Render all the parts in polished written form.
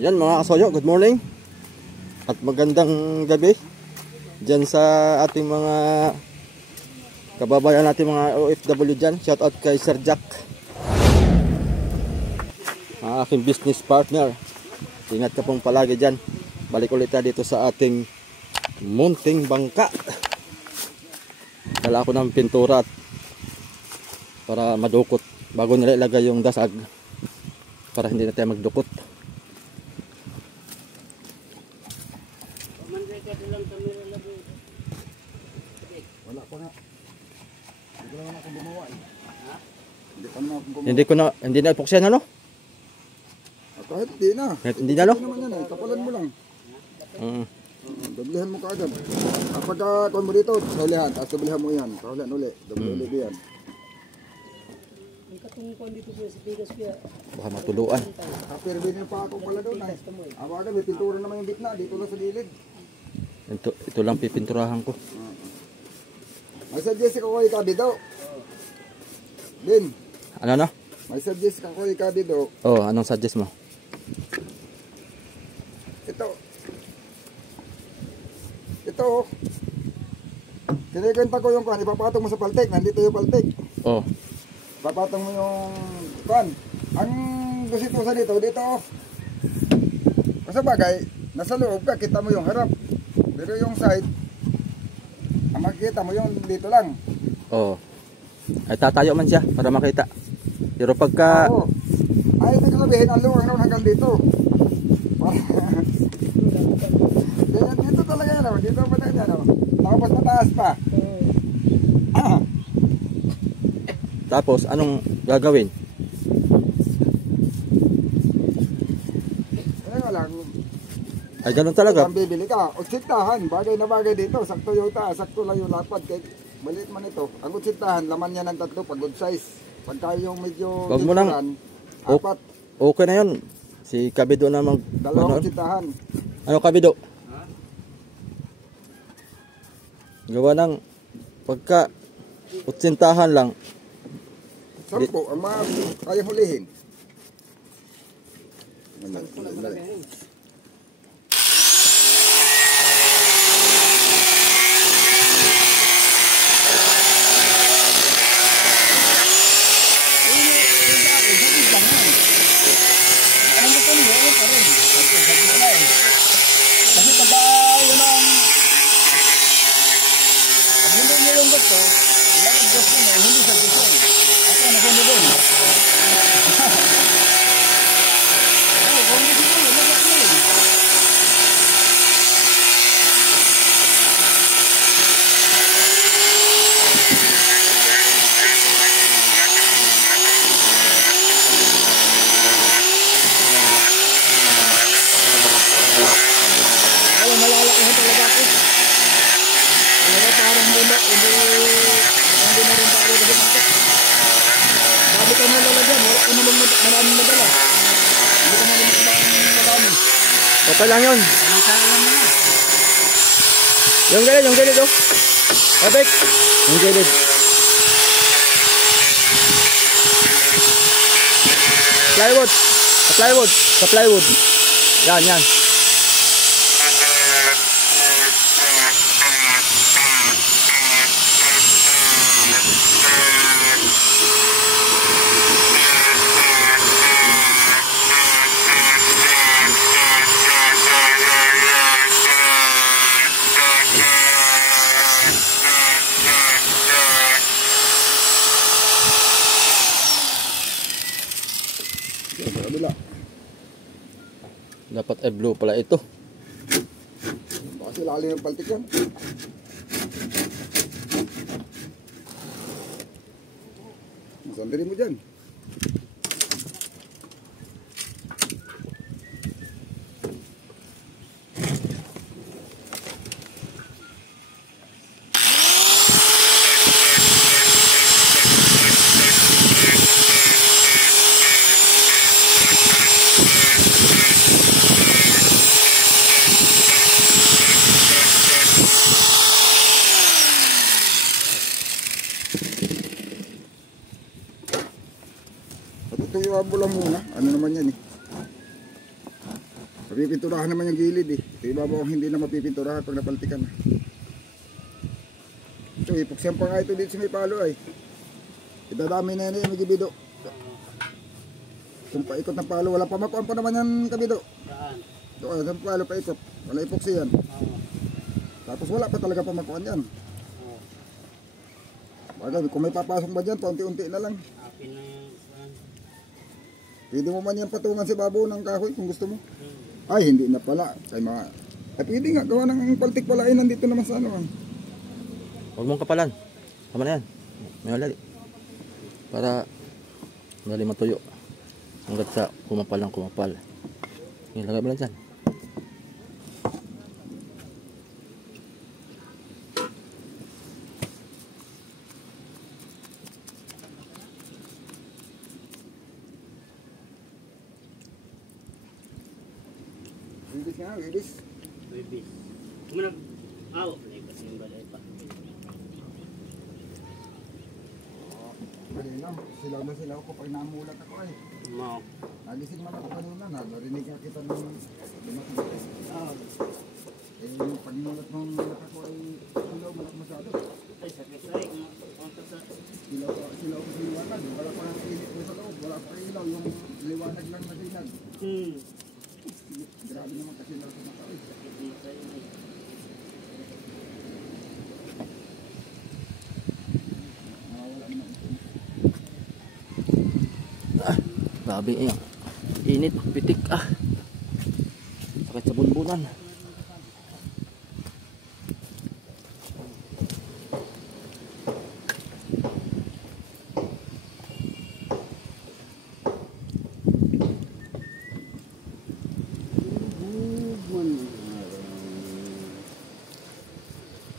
Yan mga kasoyo, good morning at magandang gabi dyan sa ating mga kababayan natin, mga OFW dyan. Shout out kay Sir Jack, ang aking business partner. Ingat ka pong palagi dyan. Balik ulit tayo dito sa ating munting bangka. Dala ako ng pintura para madukot bago nila ilagay yung dasag, para hindi na tayo magdukot. Wala pa nga. Hindi naman ako gumawa eh. Ha? Hindi pa naman ako gumawa. Hindi na epoxyan, ano? Kahit hindi na. Hindi na, no? Hindi naman yan eh. Kapalan mo lang. Doblihan mo kaagad. Kapag kuha mo dito, saulihan. Tapos doblihan mo yan. Saulihan uli. Doblihan uli yan. Ang katungkuan dito po sa Pigas kaya. Baka matuluan. Pero binil pa ako pala doon eh. Awagan, may pintura naman yung bitna. Dito lang sa gilid. Ito lang pipinturahan ko. May suggest ka ko ikaw dito. Bin. Ano na? May suggest ka ko ikaw dito. Oh, anong suggest mo? Ito. Kinikanta ko yung kan. Ipapatong mo sa paltek. Nandito yung paltek. Oh. Ipapatong mo yung kan. Ang gusitusa dito. Kasi bagay, nasa loob ka. Kita mo yung harap. Pero yung side, ang makikita mo yung dito lang. Oh. Ay tatayo man siya para makita. Pero pagka Oo. Ay, ibig sabihin, ang luwang naman hanggang dito. Dito talaga yan, oh. Dito pa tayo yan, oh. Tapos mataas pa. Tapos anong gagawin? Kaya lang, Ay ganun talaga. kung bibili ka, utsitahan, bagay na bagay dito, sakto yung taas, sakto lang yung lapad. Kaya maliit man ito. Ang utsitahan, laman niya ng tatlo pag good size. Pagka yung medyo Wag mo lang. likuran, apat, Okay na yun. Si Kabido na mag... dalawang utsitahan. Ano Kabido? Gawa ng pagka utsintahan lang. 10 ang mga kayang hulihin. Kasi pag yun ang pag hindi nyo yung gusto, ilagay gusto nyo, hindi sa gusto. Ako nagundo doon. Kung hindi siguro, ilagay nyo yun. Ayaw, malalakihan talaga ako. Kaya parang hindi na rin tayo kasi pangkat. Sabi ka na lalagyan, wala ka naman maraming madala. Hindi ka naman marami. Okay lang yun. Yung gilid oh. Epic. Yung gilid. Sa plywood. Yan. Dapat ay blue pala ito. Kasi lalim yung paltik yan. Masandali mo dyan. Mapipinturahan naman yung gilid eh. Ito ibabaw ang hindi na mapipinturahan pag napaltikan na. Ito, ipuksyan pa nga ito dito sa may palo ay. Itadami na yan yung gibido. Kung paikot ng palo, wala pa makuan pa naman yan kabido. Ito, sa palo paikot. Wala ipuksi yan. Tapos wala pa talaga pamakuan yan. Bagay, kung may papasok ba dyan, paunti-unti na lang. Pwede mo man yan patungan sa babaw ng kahoy kung gusto mo. Ay, hindi na pala. Ay, pwede nga, gawa ng paltik pala ay nandito naman sa ano. Huwag mong kapalan. Tama na yan. May alali. Para madali matuyo. Hanggat sa kumapal ng kumapal. Ilagay mo lang dyan. Wibis nga, wibis. Baby. Kumanag. Aw, wala kasi yung balay pa. Kanina, silaw na silaw ko pag namulat ako ay. Mo. Nagising man ako kanina, narinig nga kita ng dumating. Eh, yung pagmulat ng mulat ako ay silaw malak masyado. Ay, sakit-sakit. Silaw ko sa liwanag. Wala pa nga init ko sa loob. Wala pa ilaw. Yung liwanag lang na sinag. Grabe naman kasi na sa mata. Wala naman ito. Grabe eh. Init, pitik sakit sa bunbunan.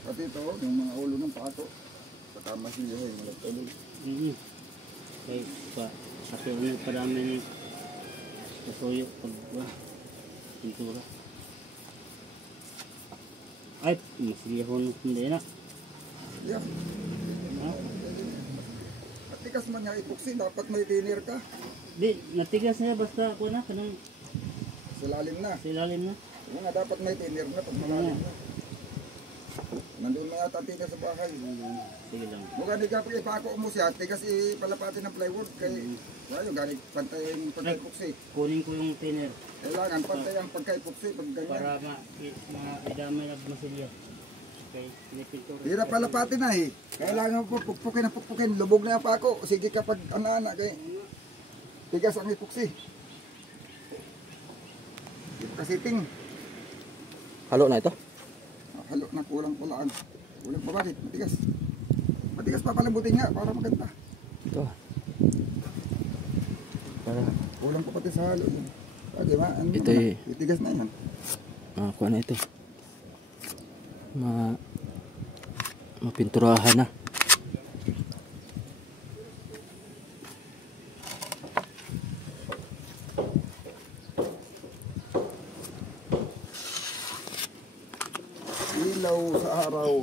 Pati ito, yung mga ulo ng pato. Patamas niya yung mga tulog. Ay, pa. Kasi ulit pa dami ni kasuyo pag pintura. Ay, masilihon hindi na. Yeah. Matikas man niya ipuksi, dapat may thinner ka. Di, natigas niya basta ako na, kanang Silalim na. silalim na. Yung nga dapat may thinner na pag malalim na. Nandun na yata tigas sa bahay. Sige lang. Mukha di ka ipako mo siya, tigas ipalapatin ng plywood. Kaya yung ganit pantay yung pagkaipuksi. Kunin ko yung thinner Kailangan pantay ang pagkaipuksi pag ganyan. para idamay na masilya. Okay, pinipintura. Hirap palapatin na eh. Kailangan po pukpukin ang pukpukin. Lubog na yung pako. Sige kapag ana-ana kay tigas ang ipuksi. Kasiting. Halo na ito. Halo na kulang-kulaan. Kulang pa bakit? Matigas. Matigas pa palabutin nga para maganda. Ito. Para Kulang pa pati sa halo. Pwede ba? Ano Ito naman? eh. Titigas na yan. kuha na ito. Mapinturahan na. Ilaw sa araw.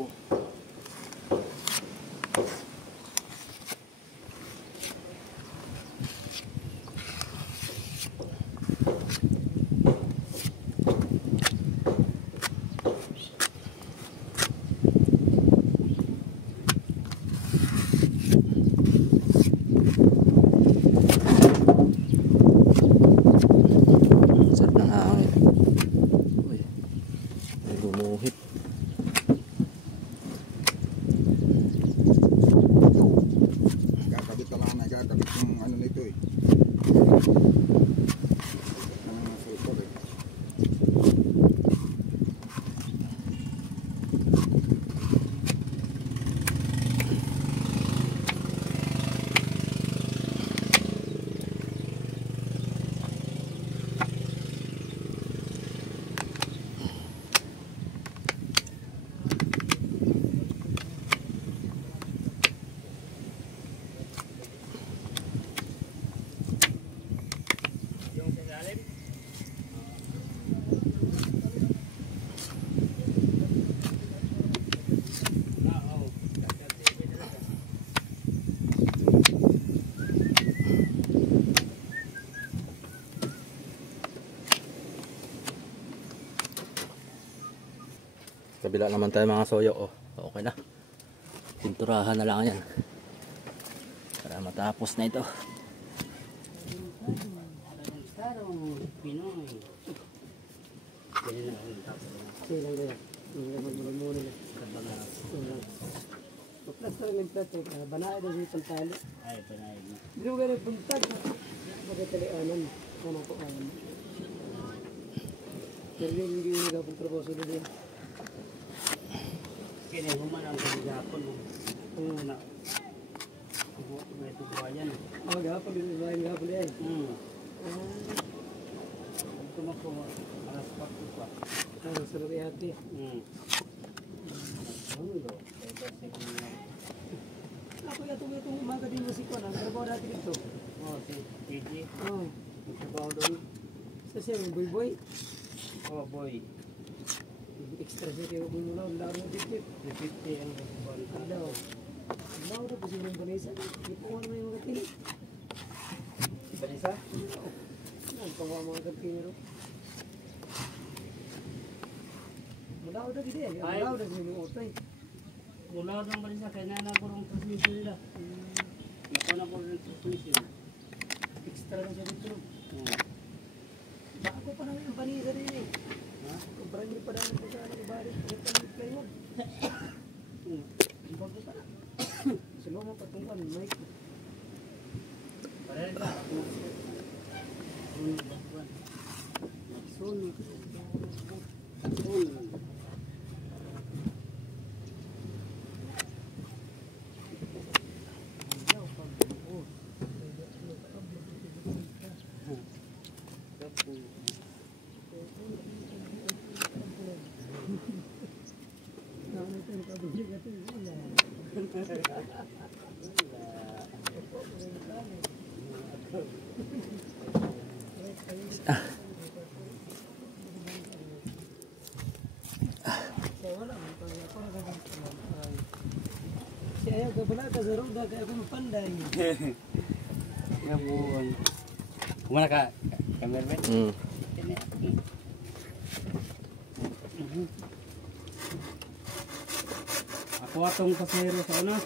Sarap ng hangin. Uy. May gumuhit. Kabila naman tayo mga soyo. Oh, okay na. Pinturahan na lang yan. Para matapos na ito. Silang kaya. Magmumuli na. Plaster ng plato. Banae daw siya pantali. Ay, panay. Hindi mo ganun buntag. Magkatalianan. Ano po alam. Pero yung hindi yung nagapong trabaho sa lulu. Kaya human ang kagapon. Na. May tubayan. Gapon din. Maraming gapon yan. Tumako alas 4 pa. Sarap ihati. Ako itong umaga din mo si Kwan. Ang trabaho natin dito. Oh, si PG. Oo. Trabaho doon. Sa siya, may boy-boy. Oh, boy. Extra siya kayo kung mula. Ang laro ng tip-tip. 50 ang kasuban. Alaw. Alaw na po siya ng banisa. Hindi po ano yung mga tinig. Balisa? Ang pawa mga kampinero. Mulaw na gini eh. Mulaw na gini ng utay. Mula ng balisa kaya nanagurong transmission nila. Nakuha na ko rin transmission. Extra na siya dito. Baka ko pa namin ang banisa din eh. Kumpara niyo pa namin kung saan ang ibalik. Kung saan kayo mo. Bago pa na. Silo mo patungkan. Mike. Parang ka. Sunod. Saya gabala ka sa roda kaya ako mapanday. Ngabuan. Kumana ka? Cameraman? Ako atong pasahero sa ano?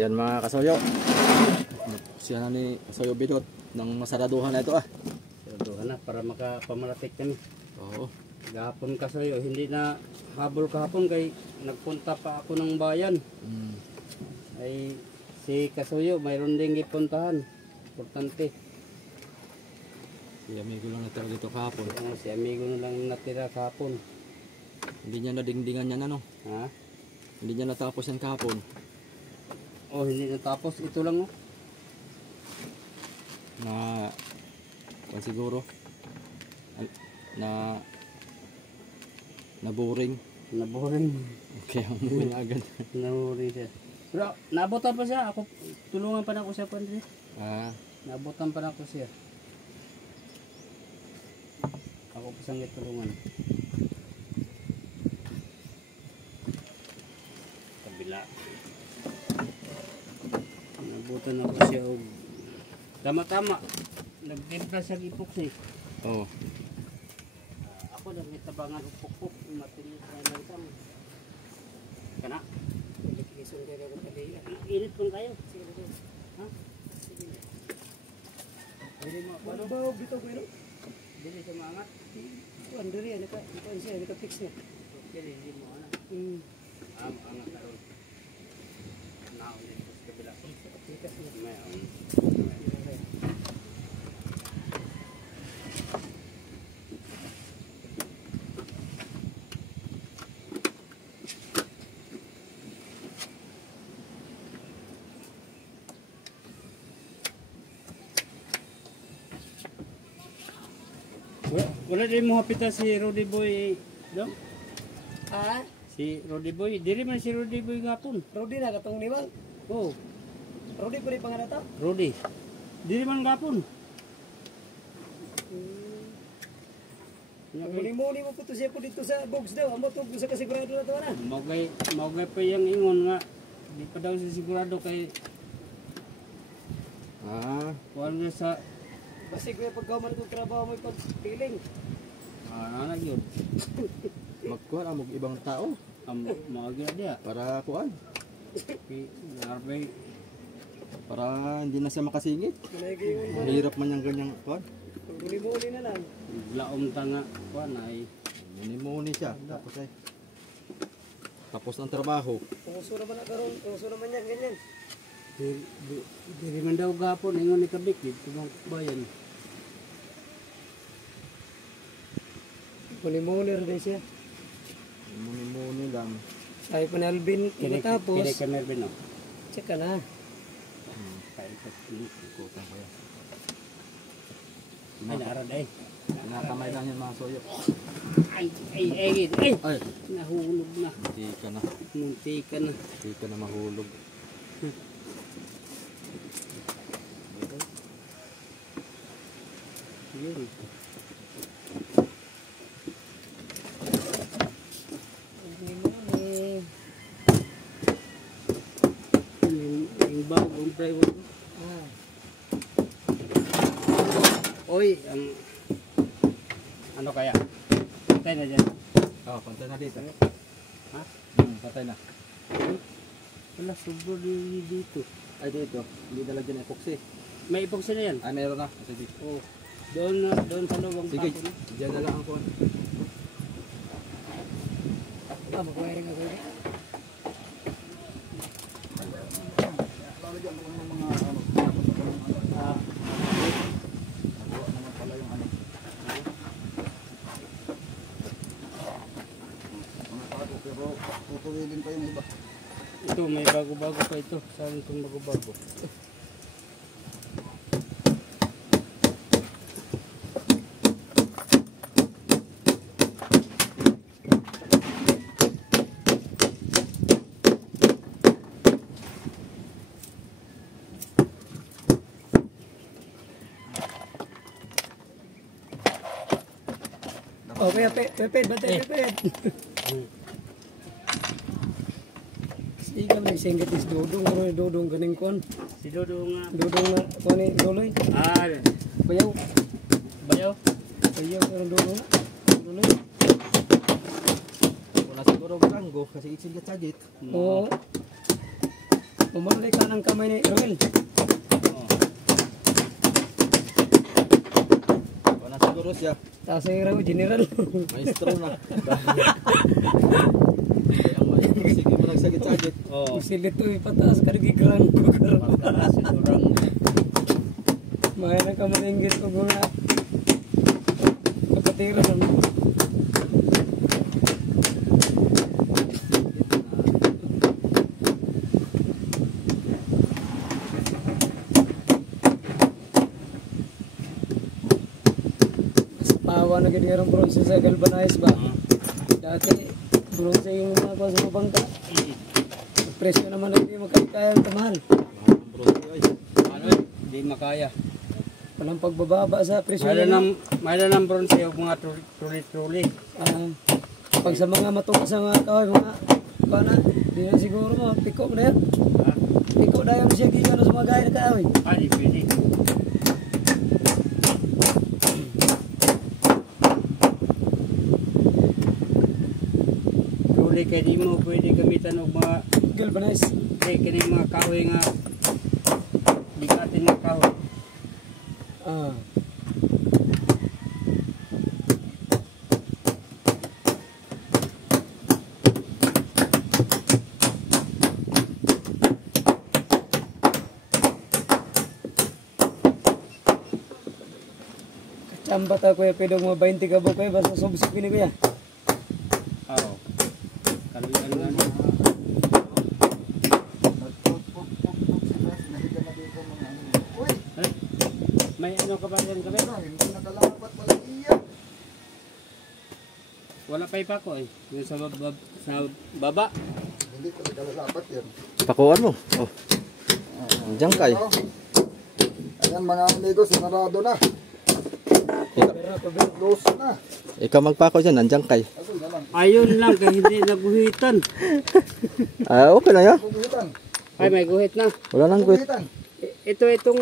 Yan mga kasoyo. Siya na ni Kasoyo Bidot ng masaraduhan na ito ah. Saraduhan na para makapamalatik kami. Oo. Gahapon kasoyo, hindi na habol kahapon kay nagpunta pa ako ng bayan. Ay si Kasoyo mayroon ding ipuntahan. Importante. Si amigo lang natira dito kahapon. Si amigo na lang natira kahapon. Hindi niya nadingdingan yan ano. Ha? Hindi niya natapos yan kahapon. Oh, hindi natapos. Ito lang oh. Na siguro na boring. Naboring. Kaya umuwi na agad. Naboring siya. Pero naabotan pa siya. Ako tulungan pa na ako siya Pandre. Naabotan pa na ako siya. Ako pa siyang tulungan. Kabila. Naabotan ako siya. Tama-tama. Nagtimpla siya epoxy. Oo. Ako lang may tabangan upok-pok. Matinis na lang kami. Kana? Isun kayo ng paliya. Init kung kayo. Ha? Hindi mo. Ano ba bitaw ko yun? Dili sa mangat. Kuan diri ano ka? Kuan siya, ano ka fix niya. Dili, hindi mo ana. Angat na ron. Naon din sa kabila. Tikas niya. Mayroon. Wala din mo hapita si Rudy Boy dong? Si Rudy Boy, diri man si Rudy Boy gapon. Rudy na katong niwang. Oh, Rudy pa rin panganata. Rudy. Diri man gapon. Muni mo po to siya po dito sa box daw. Amo to sa kasigurado na to na. Maugay pa yung ingon nga. Di pa daw si sigurado kay kuwan na sa Basi ko pagka man itong trabaho mo pagpiling. Ano yun? Magkuhan ang ibang tao Maagya dia. para kuan. Narbay. Para hindi na siya makasingit. Manay Mahirap man yung ganyang kuan. Muli-muli na lang. Laom tanga. Kuan ay. Minimuni siya. Tapos ang trabaho. Puso naman na karon, puso naman yan, ganyan. Dili man daw gapon ingon ni Kabik dito mong bayan. Muli-muli rin siya. Minimuni lang. Sabi pa ni Alvin, tapos, Kini ka Mervin no. check ka na. Kain ka kini. Ikutan ko yan. Ay narad ay. Tinakamay lang yung mga soyo. Ay. Ay, Nahulog na. hindi ka na. Munti ka na. Hindi ka na mahulog. Yun. Muli-muli. Yung bagong plywood. Ah, Oy, ang ano kaya? Patay na dyan. Oh, pantay na dito. Ha? Patay na. Wala, sobrang dito. Ay, dito. Hindi dalagyan epoxy. May epoxy na yan. Ay, meron na. Sige. Oh. Doon sa lubang Sige, pako na. diyan na lang ang kuhan. mag-wiring ako. Pupuwilin pa yung iba. Ito, may bago-bago pa ito. Saan itong bago-bago? Oh, peped, batay peped. Sige, may singkat is dudong ganing kon. Si Dodo nga. Dudong na, kunin, duloy. Ah, Bayaw. bayo. Bayaw, pero dudong na. Duloy. Wala siguro baranggo kasi isin ka sagit. Oo. Umalay ka ng kamay ni Roel. Wala siguro siya. Tapos yung Roel, general. Maestro na. Kaya ang maestro, sige mo nagsagit-sagit. Oo. Silit to, ipataas ka nagigrang ko karon. Pagkakas, sigurang. Maya na ka malinggit ko mga kapatiran. Pawa na gini karong bronze sa galvanize ba? Dati bronze yung mga kuha sa bangka. Presyo naman na hindi makakaya ang kamahal. Ang bronze ay. Ano? Hindi makaya. Walang pagbababa sa presyo. Mayroon ng bronze yung mga truli-truli. Pag sa mga matukas sa mga kahoy, mga pana, di na siguro mo, tiko mo na yan. Ha? Tiko na yan siya gino sa mga gaya na kahoy. Ah, di pwede. Truli kaya di mo pwede gamitan ng mga Galvanize. kini mga kahoy nga bigatin nga kahoy. Ah. Kacambat ako kuya, pwede mga 20 ka ba kuya, basta subsip ini kuya. Oo. Kaluyan nga niya. Nagpupuk sila, sinahiga na dito mga ano. Uy, Eh? May ano ka ba yan kami? hindi nakalapat pala iyan. Wala pa ipako eh. Yung sa baba. Hindi ko nakalapat yan. Pakuan mo. Oh. Diyan kay. Oh. Ayan mga amigo, sinarado na. Close na. Ikaw magpako dyan, nandiyan kay. Ako na lang. Ayun lang kaya hindi naguhitan. Ah, okay na yan. Puguhitan. Ay may guhit na. Wala nang guhit. Puguhitan. Itong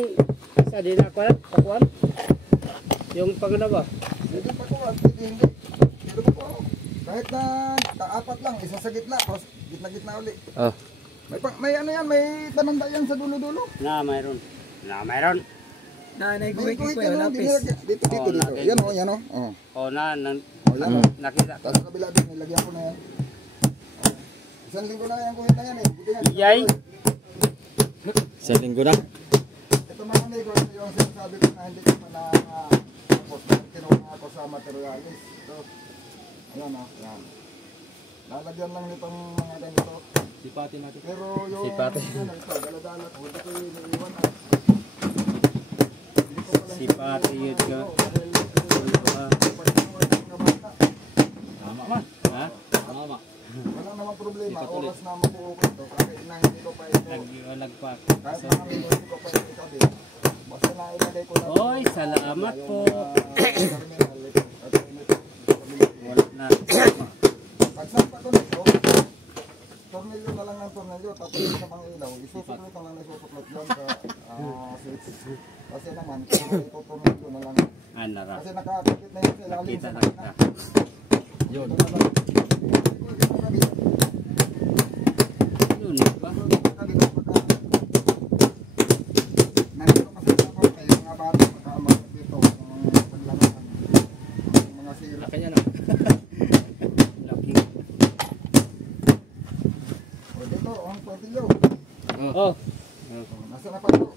sa din ako pakuan. Yung pangalawa. Hindi pa ko at hindi. Pero po, kahit na kaapat lang, isa sa gitna, tapos gitna-gitna uli. Oh. May ano yan, may tananda yan sa dulo-dulo. Mayroon. Nanay ko May ko kuhit yung yan, lapis. dito. Yan o, yan o. Oh. Oh, Yan o. nakita. Tapos sa kabila din, nilagyan ko na yan. Isang linggo na yan kuhit na yan eh. Buti yan. Yay! Sa linggo na. Ito mga neighbor, yung sinasabi ko na hindi ko pa tapos kinuha ako sa materialis. Ito, ayan o, yan. Lalagyan lang nitong mga ganito. Sipati natin. Pero yung Sipati. ano ito, dala-dala ko, hindi ko iniiwan na. Sipati yun ka. Tama man. Ha? Tama. Wala namang problema, oras na makuha ko ito. Kahit na hindi ko pa ito, Nagpa. kahit na hindi ko pa ito itabi. Basta na ilagay ko lang. Oy, salamat po. Terminal ito. Wala na. Pagsampa ko nito, tornilyo na lang ng tornilyo, tapos sa pang ilaw, isusuklot na lang na isusuklot yan sa switch. Kasi naman, ito tornilyo na lang. Nara. Kasi nakakakit na yun sa ilalim Kita sa na makina. kita. Yun. Ito na lang. Yun ba? Nandito kasi ako may mga bata kasama dito, mga paglaruan, mga sira. Kanya na. Laki. O dito, ang tornilyo. Oh. Nasa na pa ito?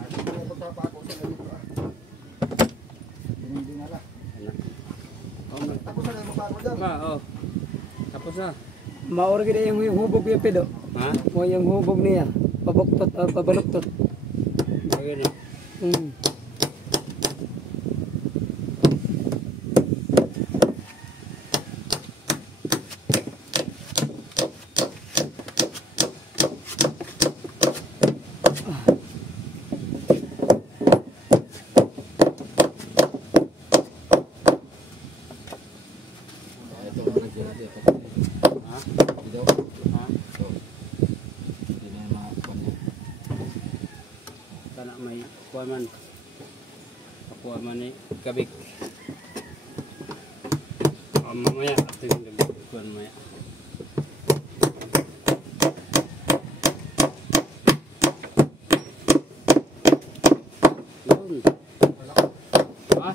At ito na pagpapako sa dito. Hindi nga lang. Tapos na yung pagpako dyan. Oh. Tapos na. Maor gid yung hubog yung pedo. Ha? Mo yung hubog niya. Pabuktot, pabaluktot. Ayun na. Ito ang nandiyan natin. Ha? Dito. Ha? Ito. Hindi na yung mga kanya. Kana may kuha man. Kuha man ni kabik. Mamaya. Ito yung kabik. Kuha mamaya. Yun. Ha?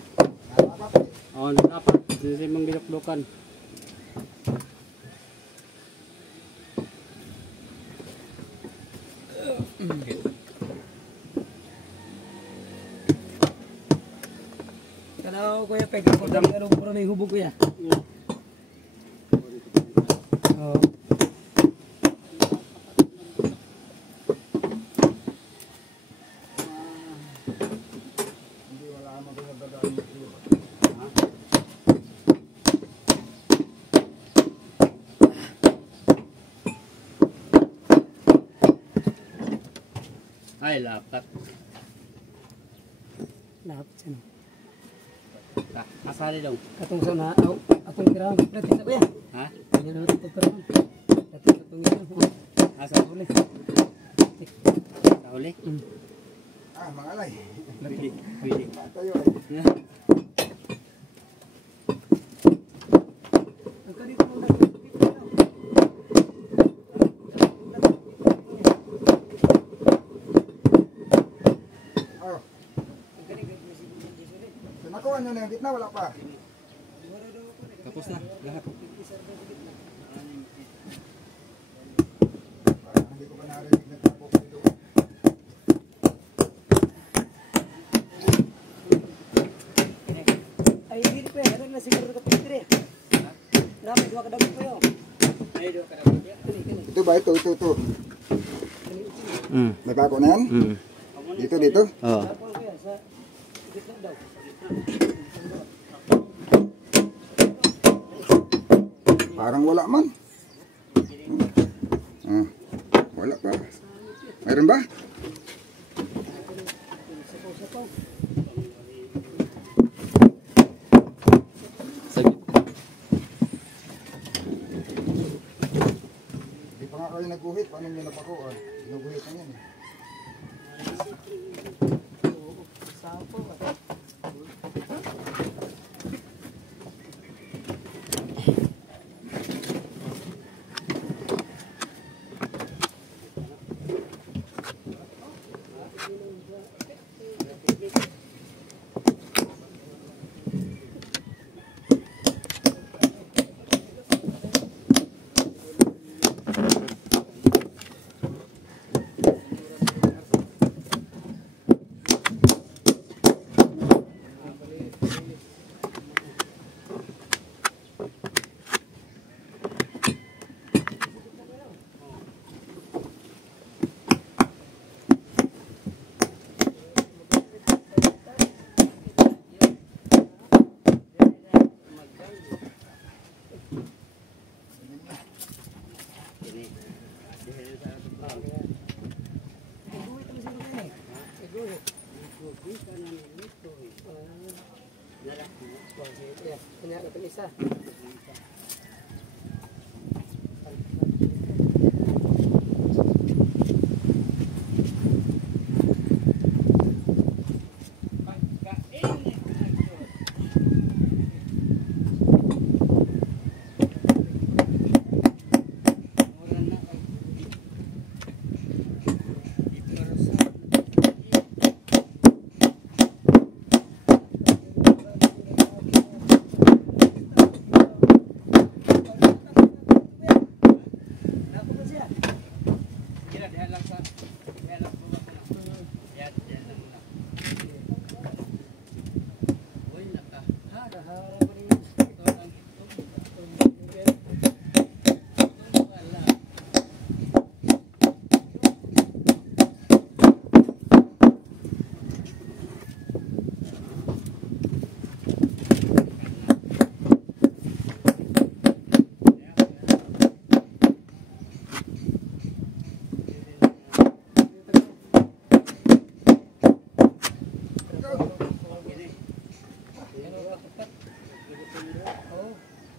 Oh, dapat. Hindi mong ginaplukan. Kana ko ya pegang ko dang ano puro may hubog ko ya. Oh. Hindi wala naman pinagdadaan ng iyo. Ay, lapat. Lahat siya. Asali dong. Katong sa na atong tirahan kompleto sa kuya. Ha? Ano na ito pagkaroon. Dati katong ito. Asa huli? Sa huli? Mga alay. Pwede. Pwede. Tayo eh. Oh. Nakuha nyo na yung gitna, wala pa. Tapos na. Lahat. Parang hindi ko pa narinig na tapos dito. Ay hindi pa ano na siguro ka pwede. Namin dua ka daw ko yo. Ay dua ka daw. Ito ba? Ito. May bako na yan? Dito. Oh. Tapos kuya sa gitna daw. Parang wala man. Wala pa. Mayroon ba? Sige. Hindi pa nga kayo nagguhit. Paano nyo napakuha? Naguhit na yan eh. Sampo. Kanya ka isa.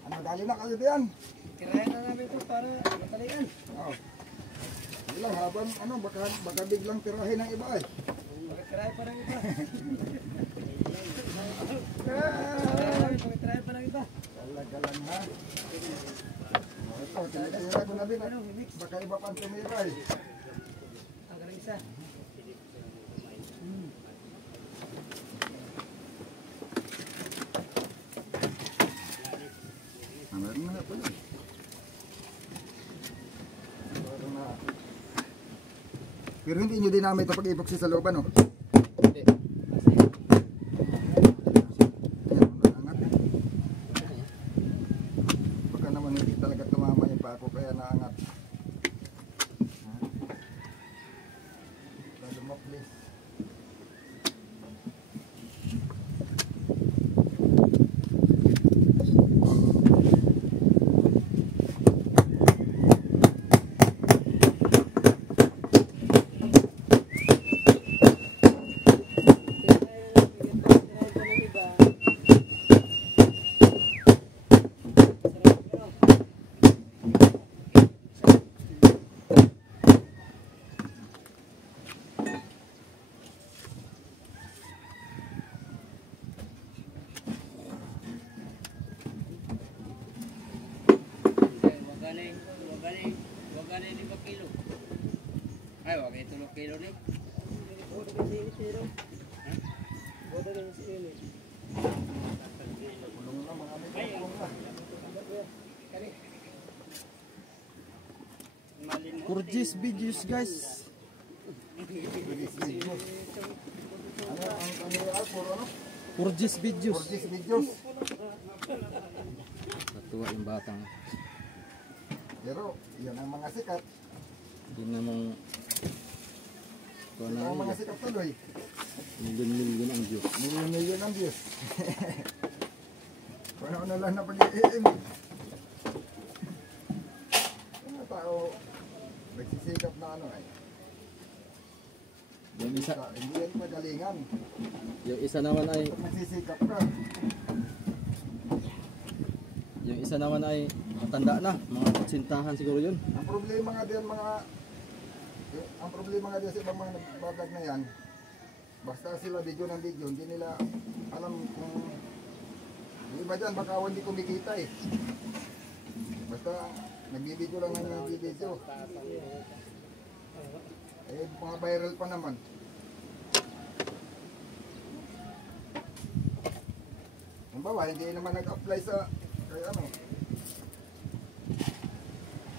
Ano, dali na kayo diyan. Kirayan na namin ito para matalian. Oo. Ilang habang ano, baka biglang tirahin ng iba eh. Magkirayan pa ng iba. Magkirayan pa ng iba. Talaga lang ha. Ito, tinitira ko na din. Baka iba pang tumira eh. Ang galing isa. Meron na pala. Pero hindi nyo dinamit ito pag-epoxy sa loob, ano? Hindi. Ayan, naangat eh. Baka naman hindi talaga tumama yung pako kaya naangat. Lalo mo please. Wagane ni ba kilo? Ay, wag ito lo kilo ni. Bodo ka sa init. Ha? Bodo ka sa init. Kulong na mga amigo, kulong na. Kurjis videos guys. Ano ang kanila puro ano? Kurjis videos. For these videos. Natuwa yung batang. Pero yan ang mga sikat. Hindi namang Yan ang mga sikat tuloy. milyon-milyon ang views. Milyon-milyon ang views. Paano na lang na pag-iim. Mga tao nagsisikap na ano eh. Yung isa, Hindi yan magalingan. yung isa naman ay Pag nagsisikap ka, yung isa naman ay matanda na, mga sintahan siguro yun. ang problema nga diyan ang problema nga diyan sa ibang mga nagbablog na yan, basta sila video ng video, hindi nila alam kung yung iba dyan baka hindi kumikita eh. Basta nagbibideo lang ng nagbibideo. Eh mga viral pa naman. Halimbawa, hindi naman nag-apply sa kay ano.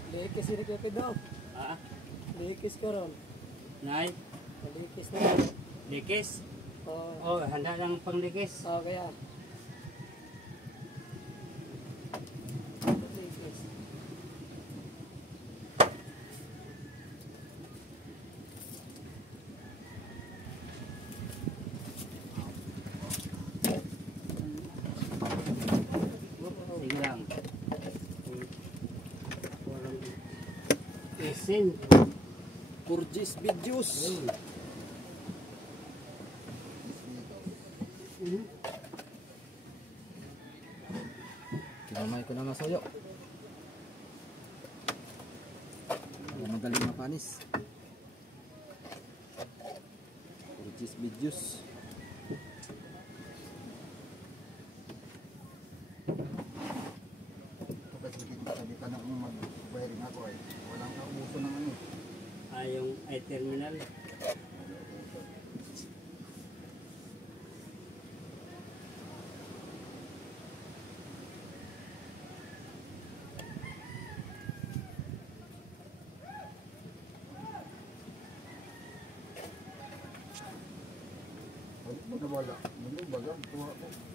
Likis ni Kuya daw. Ha? Likis ka ron. Nay, Likis na. likis. Oh, Oh, handa lang pang likis. kaya. Likis. Sige lang. Isin. Kurjis videos. Kinamay ko na masoyo. Para magaling mapanis. Videos. Ito kasi sabi ka na kung mag-wiring ako ay walang kauso ng ano. Yung i-terminal. Wala. Baga,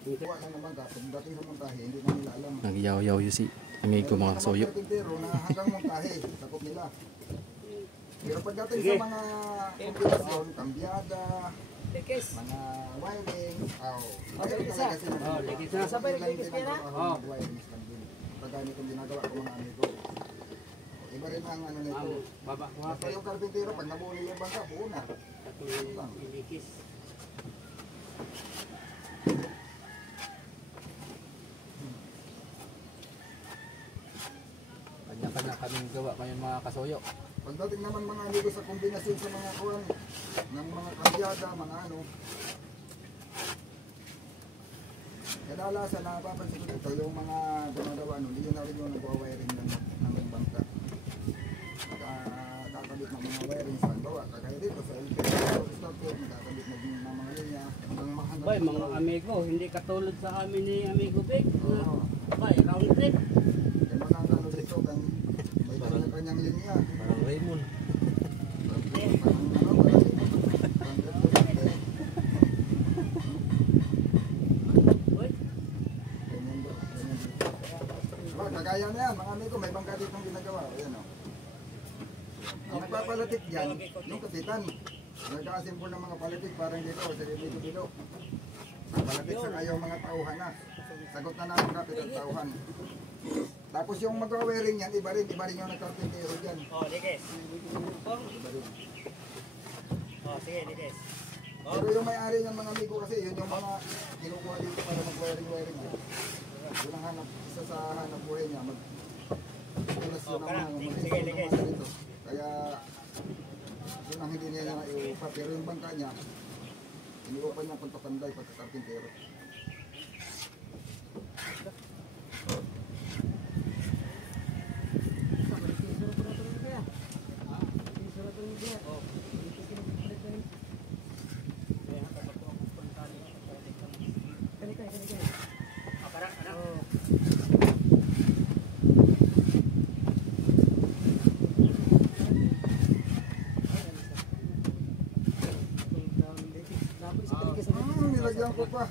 tuwa lang naman ka. Pagdating sa montahe, hindi na nila alam. Nagyaw-yaw yun si amigo mga kasoyo. Pero na hanggang montahe, sakop nila. Pero pagdating sa mga kombinasyon, kambyada, mga wiring, mayroon talaga sila. Sabay lang ginagawa ko mga wiring. Pagkani itong ginagawa ko mga amigo. Iba rin ang ano nito. Basta yung karpintero, pag nabuo nila yung bangka, buo na. Kanya-kanya kaming gawa kami mga kasoyo. Pagdating naman mga amigo sa kombinasyon sa mga kuwan, ng mga kambyada, mga ano, kadalasan napapansin ko dito yung mga gumagawa nun, hindi na rin yung nagwa-wiring ng bangka. Kakabit ng mga wiring sa gawa, kagaya dito sa LPG, kakabit ng mga linya, hanggang mahanggang. Bay, mga amigo, hindi katulad sa amin ni Amigo Big. Oo. Bay, round trip. Yung mga ano dito, may kanya-kanyang linya. Parang Raymond. Kagaya na yan, mga amigo, may bangka dito ginagawa. Ayan o. Ang nagpapalatik dyan, yung kapitan. Nagkasimpol ng mga palatik, parang dito, sa dito. Palatik sa kayo mga tauhan na. Sagot na namin kapitan, tauhan. Tapos yung mag-wiring yan, iba rin yung nagkarpintero dyan. Likes. Iba rin. Sige, likes. Pero yung may-ari ng mga amigo kasi, yun yung mga kinukuha dito para mag-wiring. Yun ang hanap, isa sa hanap buhay niya, mag-tulas yun ang mga dito. Kaya, yun ang hindi niya naiupa. Pero yung bangka niya, iniupa niya pagpapanday, pagkakarpintero. Nilagyan ko pa.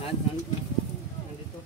Nandito.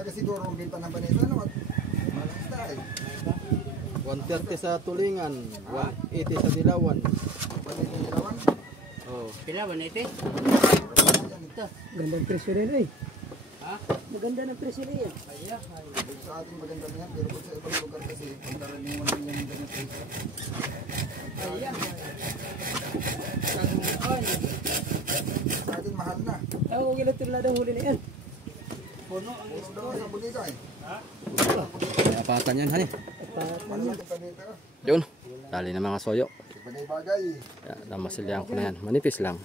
Talaga siguro ang binta ng banisa, ano? Malang isda eh. 130 sa Tulingan, 180 sa Dilawan. Banisa ng ilawan. Oh. Pila ba nito? Ito. Gandang presyo rin eh. Ha? Maganda ng presyo rin yan. Sa ating maganda na yan, pero kung sa ibang lugar kasi, ang karaniwan nila ng ganyan presyo. Sa atin mahal na. Ako kung ilang tulad ang huli na yan. Puno ang Puro daw sa bunika eh. Apatan yan, hani. Para sa kita dito. Yun. Dali na mga soyo. Bagay-bagay. Namasilyan ko na yan. Manipis lang.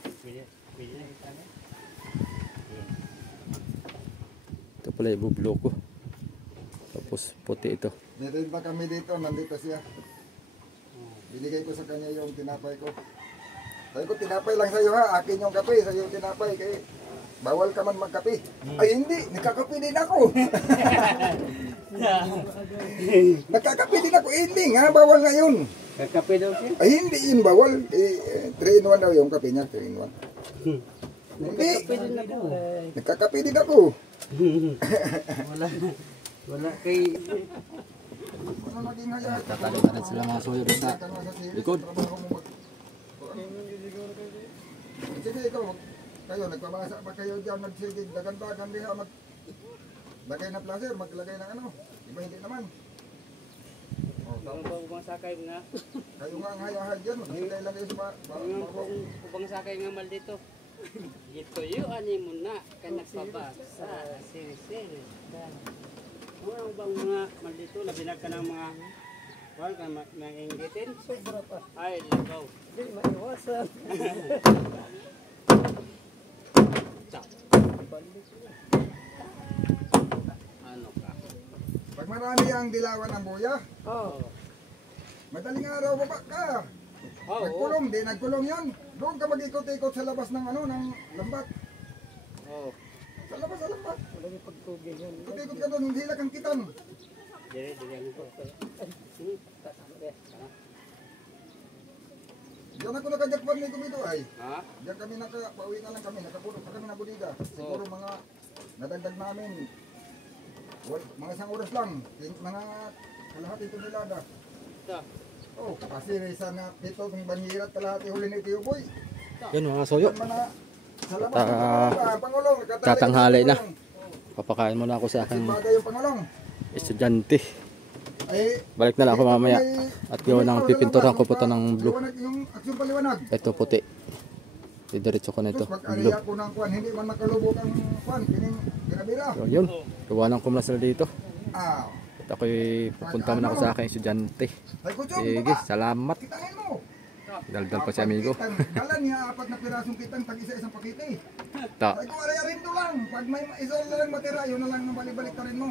pala yung bublo ko. Tapos puti ito. Meron pa kami dito, nandito siya. Binigay ko sa kanya yung tinapay ko. Sabi ko, tinapay lang sa'yo ha, akin yung kape, sa'yo yung tinapay. Kaya bawal ka man magkape. Ay hindi, nagkakape din ako. Nagkakape din ako, hindi nga, bawal na yun. Kakape daw siya. Ay hindi yun, bawal. 3 in 1 daw yung kape niya, 3 in 1. Hindi, Kakape din ako. nagkakape din ako. Wala kay... Ano maging hayaan? Tatalo-talan sila mga soyo doon sa likod. Sige ikaw, kayo nagpabasa pa kayo dyan, nagsigig, dagan-dagan diha, lagay na placer, maglagay ng ano, iba hindi naman. Ubang sakay nga. Kayo nga ang hayahan dyan, maglagay lang kayo sa Ubang sakay nga mal dito. Ito yung mo na, kaya nagpabasa, siri-siri. Ano bang mga mal dito, labinag ka ng mga wala ka mainggitin? Sobra pa. Ay, lagaw. Hindi, maiwasan. Ano ka? Pag marami ang dilawan ng buya, Oo. madaling araw baba ka. Nagkulong, di nagkulong yun. Doon ka mag-ikot-ikot sa labas ng ano, ng lambat. Oo. Sa labas sa lambat. Wala yung pagtugin yun. Ikot-ikot ka doon, hindi lang kang kitan. Dire ko. Diyan ako nakajakpan ni Kumito ay. Ha? Diyan kami pauwi na lang kami, nakapuno pa kami na bodega. Siguro mga nadagdag namin. Mga isang oras lang, mga kalahati tonelada. Ito. Oh, kasi resa na pito kung banhirat kalahati huli ni Tiyo Boy. Yan mga soyo. Yan man na sa labas ng Pangulong. Tatanghali na. Papakain muna ako sa aking Bagay yung Pangulong. estudyante. Ay, Balik na lang ako mamaya. At yun ang pipinturan ko po ito ng blue. liwanag yung aksyon paliwanag. Ito puti. Didiretso ko na ito. Tapos Blue. pag-ariya ko ng kwan, hindi man makalubog ang kwan, kining binabira. So, yun. Iwanan ko muna sila dito. Ah, At ako'y pupunta muna ako sa aking estudyante. ay kutsong, Sige, baba. salamat. Kitangin mo. Daldal pa si amigo. Kala niya 4 na pirasong kitang tag isa-isang pakiti. Ta. Ay ko rin lang. Pag may isa na lang matira, yun na lang ang balik-balik ta rin mo.